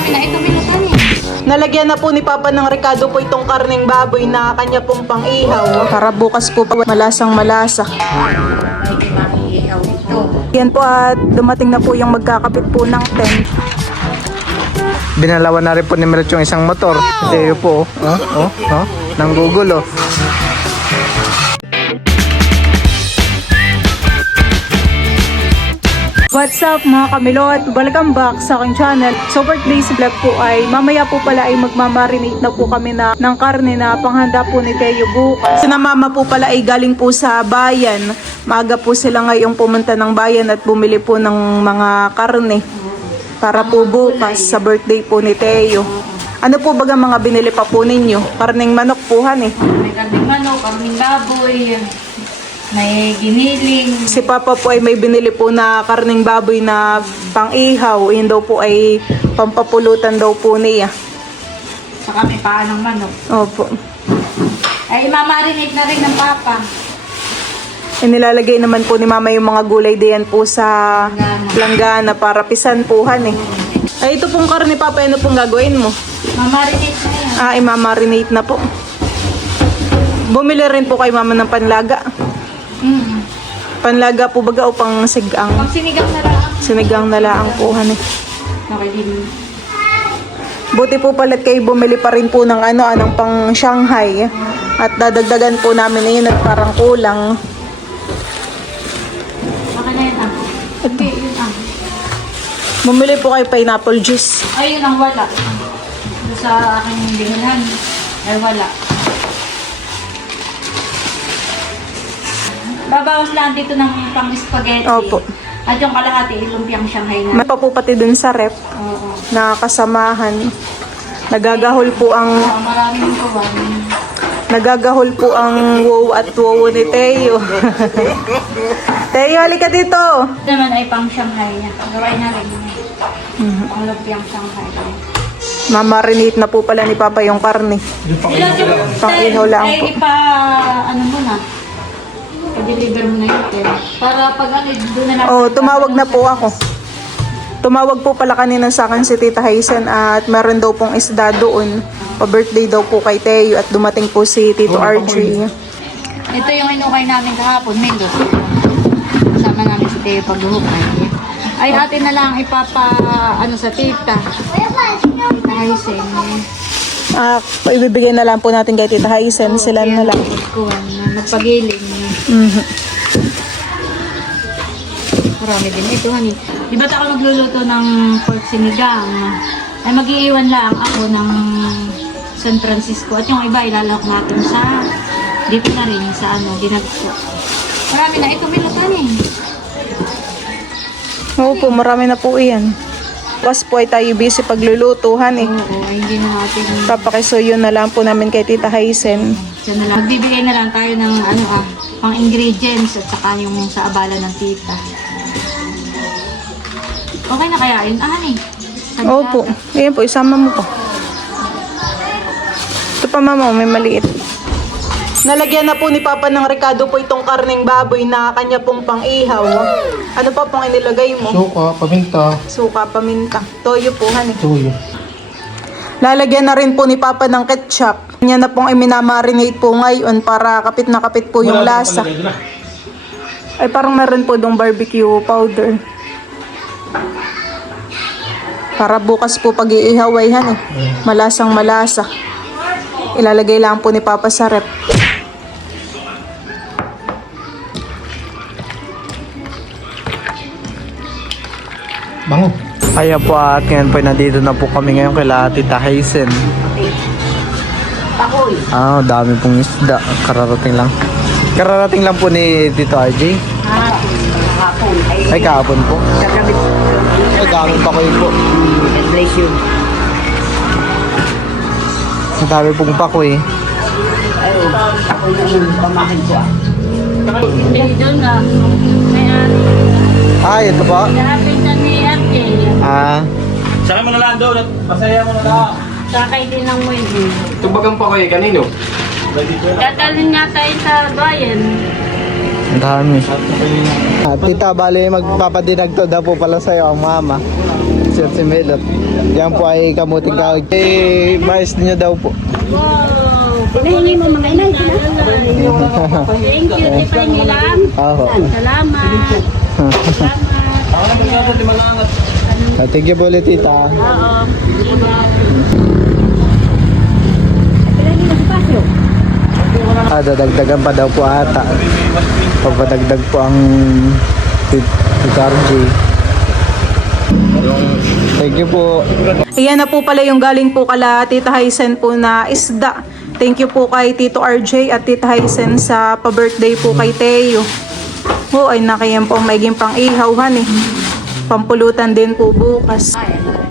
Marami na ito binutan eh. Nalagyan na po ni Papa ng Ricardo po itong karneng baboy na kanya pong pang-ihaw. Para bukas po malasang malasa. Hindi maiihaw ito. Yan po at dumating na po yung magkakapit po ng tent. Binalawan na rin po ni Mirat yung isang motor. Teo po, nanggugulo. What's up mga kamilot? Welcome back sa aking channel. So for today's vlog po ay mamaya po pala ay magmamarinate na po kami ng karne na panghanda po ni Teo bukas. Si mama po pala ay galing po sa bayan. Maaga po sila ngayong pumunta ng bayan at bumili po ng mga karne para po bukas sa birthday po ni Teo. Ano po baga mga binili pa po ninyo? Karneng manok po han eh. May karning manok, karning baboy, may giniling. Si Papa po ay may binili po na karneng baboy na pang-ihaw. Yun daw po ay pampapulutan daw po niya. Saka may paa ng manok. Opo. Ay, imamarinate na rin ng Papa. Nilalagay naman po ni Mama yung mga gulay diyan po sa langgana para pisan puhan eh. Ay, ito pong karne Papa, ano pong gagawin mo? Mamarinate na yan. Ah, imamarinate na po. Bumili rin po kay Mama ng panlaga. Panlaga po baga o pang sigang? Pag sinigang na lang. Sinigang na lang po han eh. Okay din. Buti po pala't kayo bumili pa rin po ng anong pang Shanghai. At dadagdagan po namin na yun at parang kulang. Okay na yan ah. Hindi, yun ah. Bumili po kayo pineapple juice. Ay, yun ang wala. Doon sa aking binilhan. Ay, wala. Babawas lang dito ng pang-spaghetti. Opo. At yung kalahati, lumpiang Shanghai May na. pa po pati dun sa rep Oo. na kasamahan. Nagagahol po ang Maraming kuwan. nagagahol po ang wow at wow ni Teo. Teo, halika dito. Ito naman ay pang Shanghai niya. Gawin na rin. Ang lumpiang Shanghai. Mamarinate na po pala ni Papa yung karne. Ilan yung Pang-ihaw lang po. ay ano mo na. I-deliver mo na yun. Para pag ano, doon na lang. Oh, tumawag na po ako. Tumawag po pala kanina sa akin si Tita Hazen at meron daw pong isda doon. Pa-birthday daw po kay Teo at dumating po si Tito RJ. Ito yung inukay namin kahapon, Mendoz. Kasama namin si Teo pag-uhukay. Ay, atin na lang ano sa tita. Tita Hazen. Ibibigay na lang po natin kay Tita Hazen. Sila na lang. Nagpagiling. Marami din ito, honey. Di ba't ako magluluto ng pork sinigang? Ay mag-iiwan lang ako ng San Francisco. At yung iba ilalak natin sa dito na rin sa dinagpo. Marami na ito binutan eh. Oo po, marami na po iyan. Tapos po ay tayo busy paglulutuhan eh. Oo, ay hindi na natin. Papakisuyo na lang po namin kay Tita Hazen. Siya na lang. Magbibigay na lang tayo ng pang ingredients at saka yung sa abala ng tita. Okay na kaya yun? Honey. Oo po. Ayan po, isama mo po. Ito pa Mama, may maliit. Nalagyan na po ni Papa ng Ricardo po itong karneng baboy na kanya pong pang-ihaw. Ano pa pong inilagay mo? Suka, paminta, Suka, paminta. Toyo po, honey. tuyo. Lalagyan na rin po ni Papa ng ketchup. Yan na pong iminamarinate po ngayon para kapit na kapit po yung lasa. Ay parang meron po dong barbecue powder. Para bukas po pag-iihaw ay malasang malasa. Ilalagay lang po ni Papa sa rep. Bango. Ayan po at ngayon po nandito na po kami ngayon kay Tita Hazen. Pakoy. Dami pong isda. Kararating lang. Kararating lang po ni Tito RJ. Hapon. Ay, kahapon po. Kagabi. Ay, dami pa kayo po. God bless you. Ang dami pong pakoy. Ay, ako yung pamahin ko Hindi doon na. May Ito po. Hanapin na ni Ate. Saka mo na lang doon at masaya mo na lang. Sakay din ng Wendy. Tubagan pa ko eh, kanino? Dadalhin nga tayo sa bayan. Ang dami. Tita, bali magpapadinag to daw po pala sa'yo ang mama. Si Sir si Melot. Yan po ay kamuting kahoy. Eh, mais niyo daw po. Hinahingi mo mga inay sila. Thank you, di pa lang. Aho. Salamat. Salamat. Ako na mag-iabot, di malangat. Thank you po ulit, tita. Oo. Ingat. Kailan nila si Pasyo? Dadagdagan pa daw po ata. Pagpadagdag po ang RJ. Thank you po. Ayan na po pala yung galing po kala Tita Hysen po na isda. Thank you po kay Tito RJ at Tita Hysen sa pa-birthday po kay Teo. Oh, ay nakayan po ang maiging pang-ihawan eh. Pampulutan din po bukas.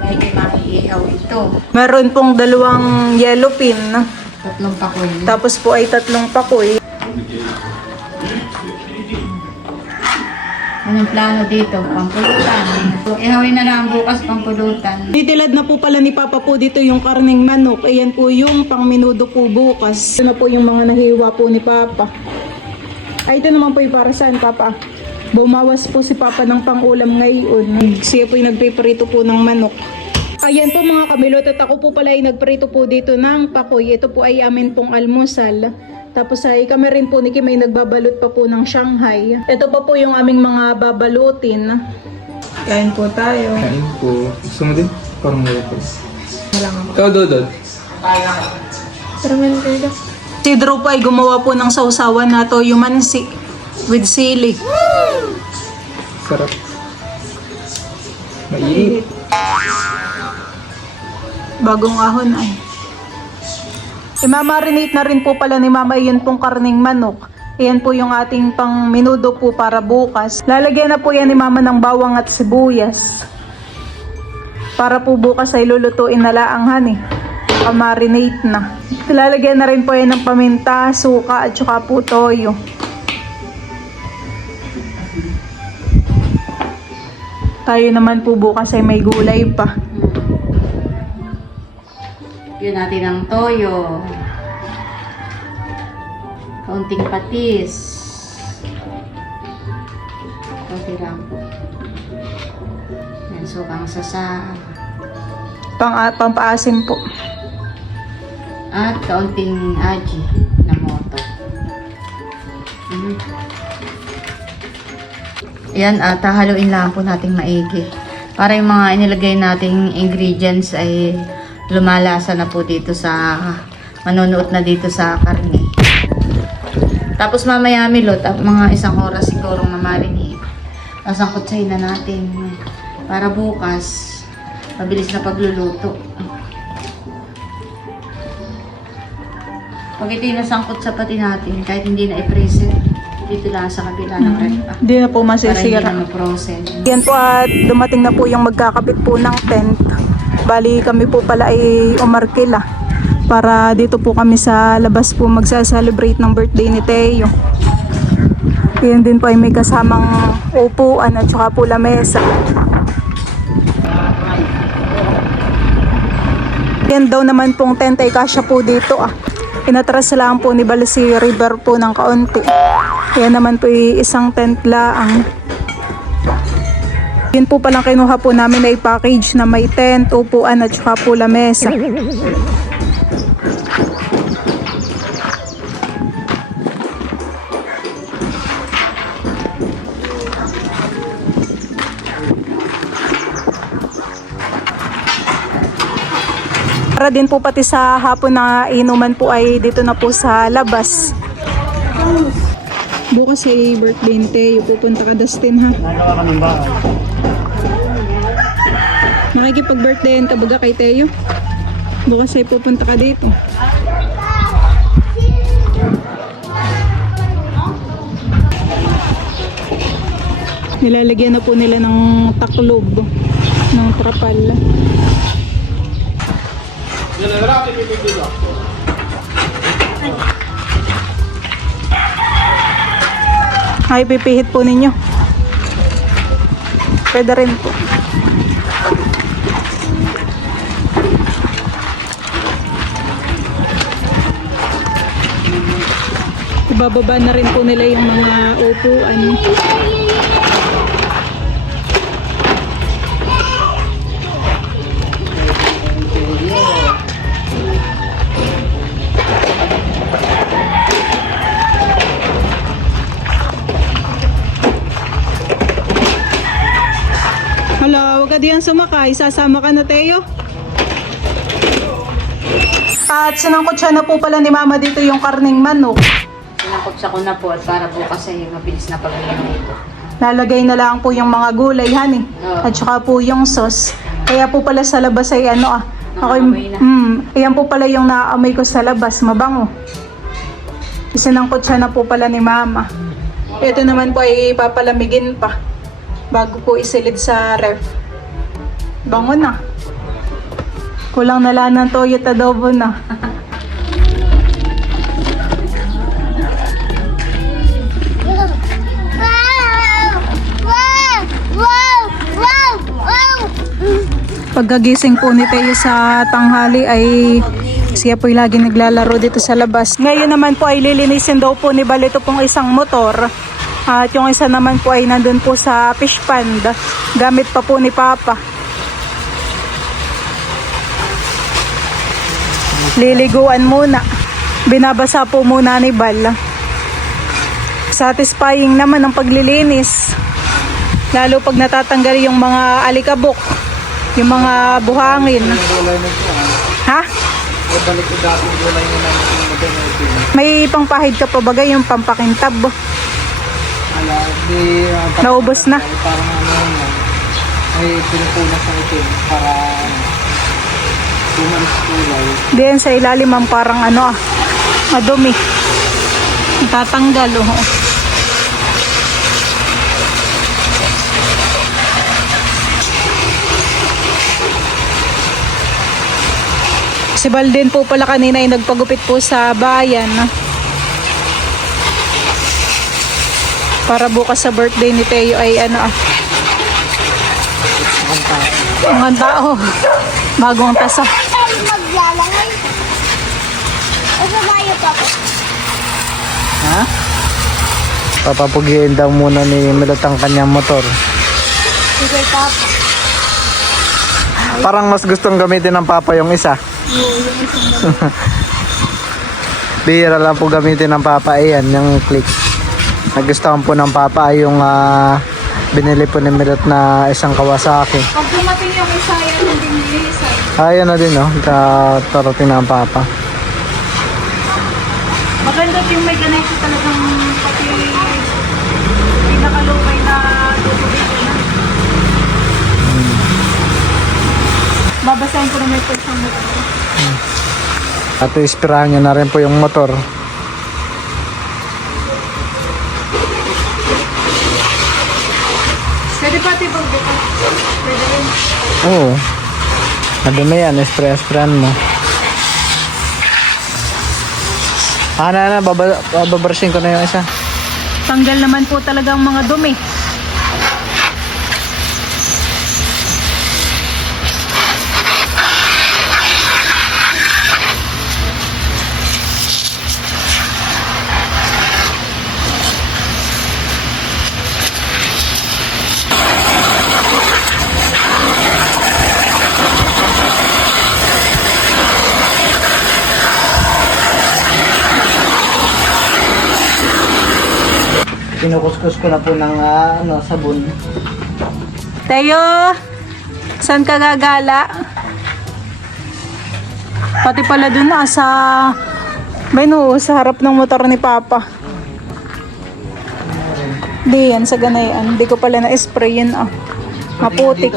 May maiihaw ito. Meron pong 2 yellow pin. 3 pakoy. Tapos po ay 3 pakoy. Anong plano dito? Pampulutan. Ihawin na lang bukas pampulutan. Titilad na po pala ni Papa po dito yung karning manok. Ayan po yung pang minudo po bukas. Ito na po yung mga nahiwa po ni Papa. Ay, ito naman po yung para saan, Papa? Bumawas po si Papa ng pangulam ngayon. Siya po yung nagpiprito po ng manok. Ayan po mga kamilot at ako po pala ay nagprito po dito ng pakoy. Ito po ay amin pong almusal. Tapos ay kami rin po ni Kim ay nagbabalot pa po ng Shanghai. Ito pa po yung aming mga babalutin. Kain po tayo. Kain po. Gusto mo din? Parang lupos. Ikaw, Dodod. Si Drew po ay gumawa po ng sausawan na toyo mansi with sili. Sarap. Mainit. Bagong ahon ay. Imamarinate na rin po pala ni Mama yun pong karning manok. Ayan po yung ating pang minudo po para bukas. Lalagyan na po yan ni Mama ng bawang at sibuyas. Para po bukas ay lulutuin na laang marinate na. Lalagyan na rin po yan ng paminta, suka at saka po toyo. Tayo naman po bukas ay may gulay pa. Yun natin ang toyo. Kaunting patis. Kaunti lang. Yan, sukang sasa. Pampaasim po. At kaunting aji na moto. Yan, at haluin lang po nating maigi. Para yung mga inilagay nating ingredients ay lumalasa na po dito sa manunuot na dito sa karne. Tapos mamaya milot, mga 1 oras siguro na marinate. Tapos ang kutsahin na natin para bukas mabilis na pagluluto. Pag ito yung nasangkot sa pati natin, kahit hindi na i-freezer, dito lang sa kabila ng ref. Hindi na po Para hindi masisira. na ma-frozen. Yan po at dumating na po yung magkakabit po ng tent. Bali kami po pala ay umarkila. Para dito po kami sa labas po magsa-celebrate ng birthday ni Teo. Yan din po ay may kasamang upuan at saka po lamesa. Yan daw naman pong tent ay kasya po dito Inatras lang po ni Balasi River po ng kaunti. Yan naman po ay isang tent laang. Yun po palang kinuha po namin ay package na may tent, upuan at saka po lamesa. Para din po pati sa hapon na inuman po ay dito na po sa labas. Bukas ay birthday ni Teo. Pupunta ka, Dustin, ha? Nagawa ka ng bahay. Makikipag-birthdayan ka baga kay Teo? Bukas ay pupunta ka dito. Nilalagyan na po nila ng taklob ng trapal. Ay, pipihit po ninyo. Pwede rin po. Ibababa na rin po nila yung mga upuan. kayang sumakay. Sasama ka na, Teo. At sinangkot siya na po pala ni Mama dito yung karning manok. Sinangkot sa ko na po at para bukas ay mabilis na pag-inom ito. Lalagay na lang po yung mga gulay, honey. Oo. At saka po yung sauce. Kaya po pala sa labas ay Naamoy na. Ayan po pala yung naaamoy ko sa labas. Mabango. Isinangkot siya na po pala ni Mama. Ito naman po ay papalamigin pa. Bago po isilid sa ref. Bango na. Kulang na lang ng toyo at adobo na. Pagkagising po ni Teo sa tanghali ay siya po'y lagi naglalaro dito sa labas. Ngayon naman po ay lilinisin daw po ni Balito pong isang motor. At yung isa naman po ay nandun po sa fish pond. Gamit pa po ni Papa. Liliguan muna. Binabasa po muna ni Bal. Satisfying naman ang paglilinis. Lalo pag natatanggal yung mga alikabok. Yung mga buhangin. Ha? Balik ko dati yung gulay nila yung maganda. May pangpahid ka pa bagay yung pampakintab. Ala, di... Naubos na. Parang ay pinupunas ng itim para tumalis kulay. Diyan sa ilalim ang parang madumi. Tatanggal Si Balden po pala kanina ay nagpagupit po sa bayan. Para bukas sa birthday ni Teo ay mga tao. Bagong tasa. Maglalangay. Asa tayo, Papa? Ha? Papapugiin daw muna ni Milot ang kanyang motor. Sige, Papa. Parang mas gustong gamitin ng Papa yung isa. Bihira lang po gamitin ng Papa. Ayan, yung click. Nagustuhan po ng Papa ay yung binili po ni Milot na isang Kawasaki. Pag dumating yung isa yan, hindi nililisay. Ayan na din, no? Tarating na ang Papa. Maganda din may ganito talagang pati may nakalupay na tubig na. Babasahin ko na may pagkang motor. At ispirahan nyo na rin po yung motor. Pwede pati bang dito? Pwede rin. Oo. Madumi yan, ispirahan mo. Babarshin ko na yung isa. Tanggal naman po talagang mga dumi. Kinukuskus ko na po ng sabon. Teo, saan ka gagala? Pati pala dun sa menu, sa harap ng motor ni Papa. Di yan, sa ganayan. Di ko pala na-spray yun maputik.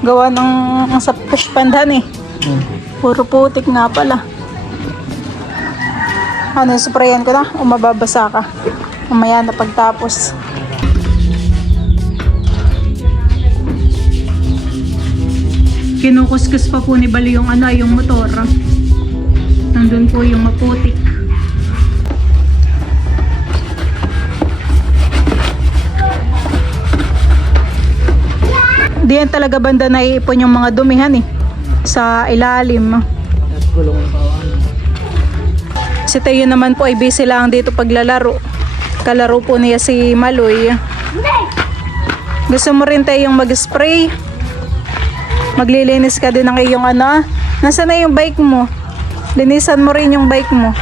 Gawa ng sa fish pandan Puro putik nga pala. Sprayan ko na o mababasa ka. Mamaya na pagtapos. Kinukuskus pa po ni Bali yung yung motor. Nandun po yung maputik. Diyan talaga banda naiipon yung mga dumihan sa ilalim. Si Teo naman po ay busy lang dito paglalaro. Kalaro po niya si Maloy. Gusto mo rin Teo yung mag-spray? Maglilinis ka din ng iyong Nasaan na yung bike mo? Linisan mo rin yung bike mo.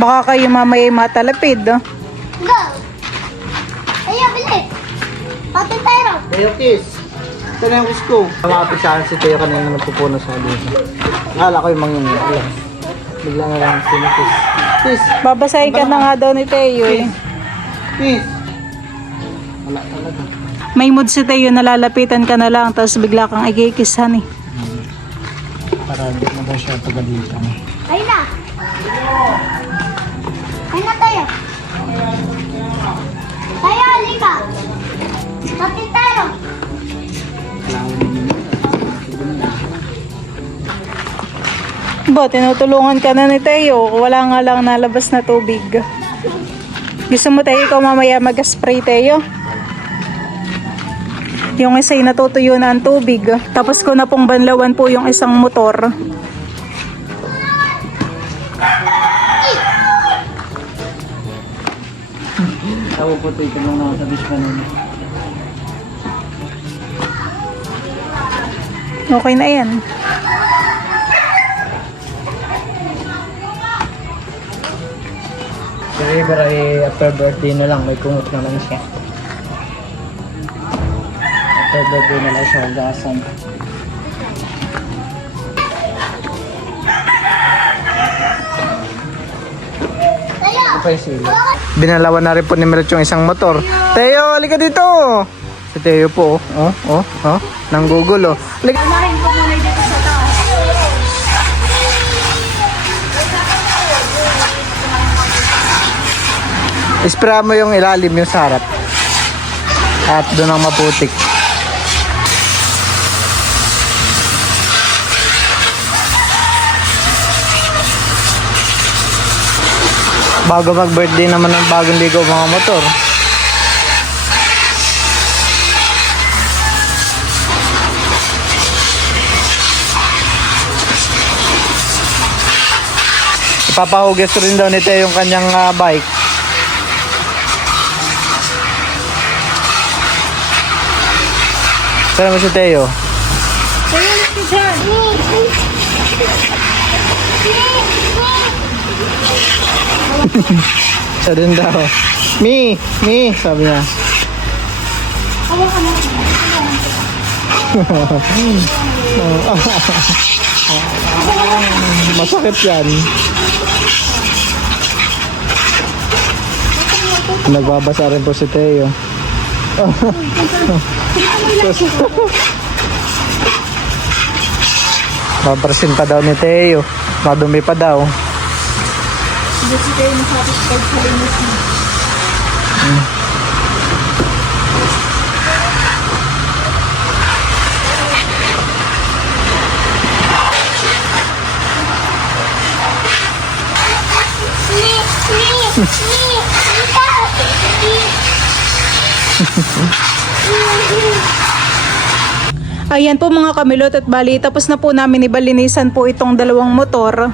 Baka kayo mamaya ay matalapid. Go! Tayo, bilis! Pati tayo! Teo, kiss. Ito na yung kiss ko. Malapit sa akin si Teo kanina nagpupuno sa dito. Akala ko yung mangyayari. Bigla na lang sinikiss. Kiss! Babasahin ka na nga daw ni Teo eh. Kiss! Wala talaga. May mood si Teo, nalalapitan ka na lang, tapos bigla kang ikikisan eh. Para hindi mo daw siya pagalitan. Ayun na! Ayun na tayo! Tayo, halika! Pati tayo! Ba, tinutulungan ka na ni Teo. Wala nga lang nalabas na tubig. Gusto mo Teo, ikaw mamaya mag-spray Teo? Yung isa ay natutuyo na ang tubig. Tapos ko na pong banlawan po yung isang motor. Ako po ito lang nakasabis pa nun. Okay na yan. Si River ay after birthday na lang, may kumot na lang siya. After birthday na lang siya, gasan. Binalawan na rin po ni Mirat yung isang motor. Teo, halika dito! Si Teo po, nanggugol, oh. Halika. Ispray mo yung ilalim yung sa harap. At doon ang maputik. Bago mag-birthday naman ng bagong ligo mga motor. Ipapahugas rin daw nito yung kanyang bike. Saan mo si Teo? Siya din daw. Me, sabi niya. Masakit yan. Nagbabasa rin po si Teo. Paprasin pa daw ni Teo. Madumi pa daw. Hindi si Teo masatisfied sa linis mo. Ayan po mga kamilot at bali, tapos na po namin ibalinisan po itong dalawang motor.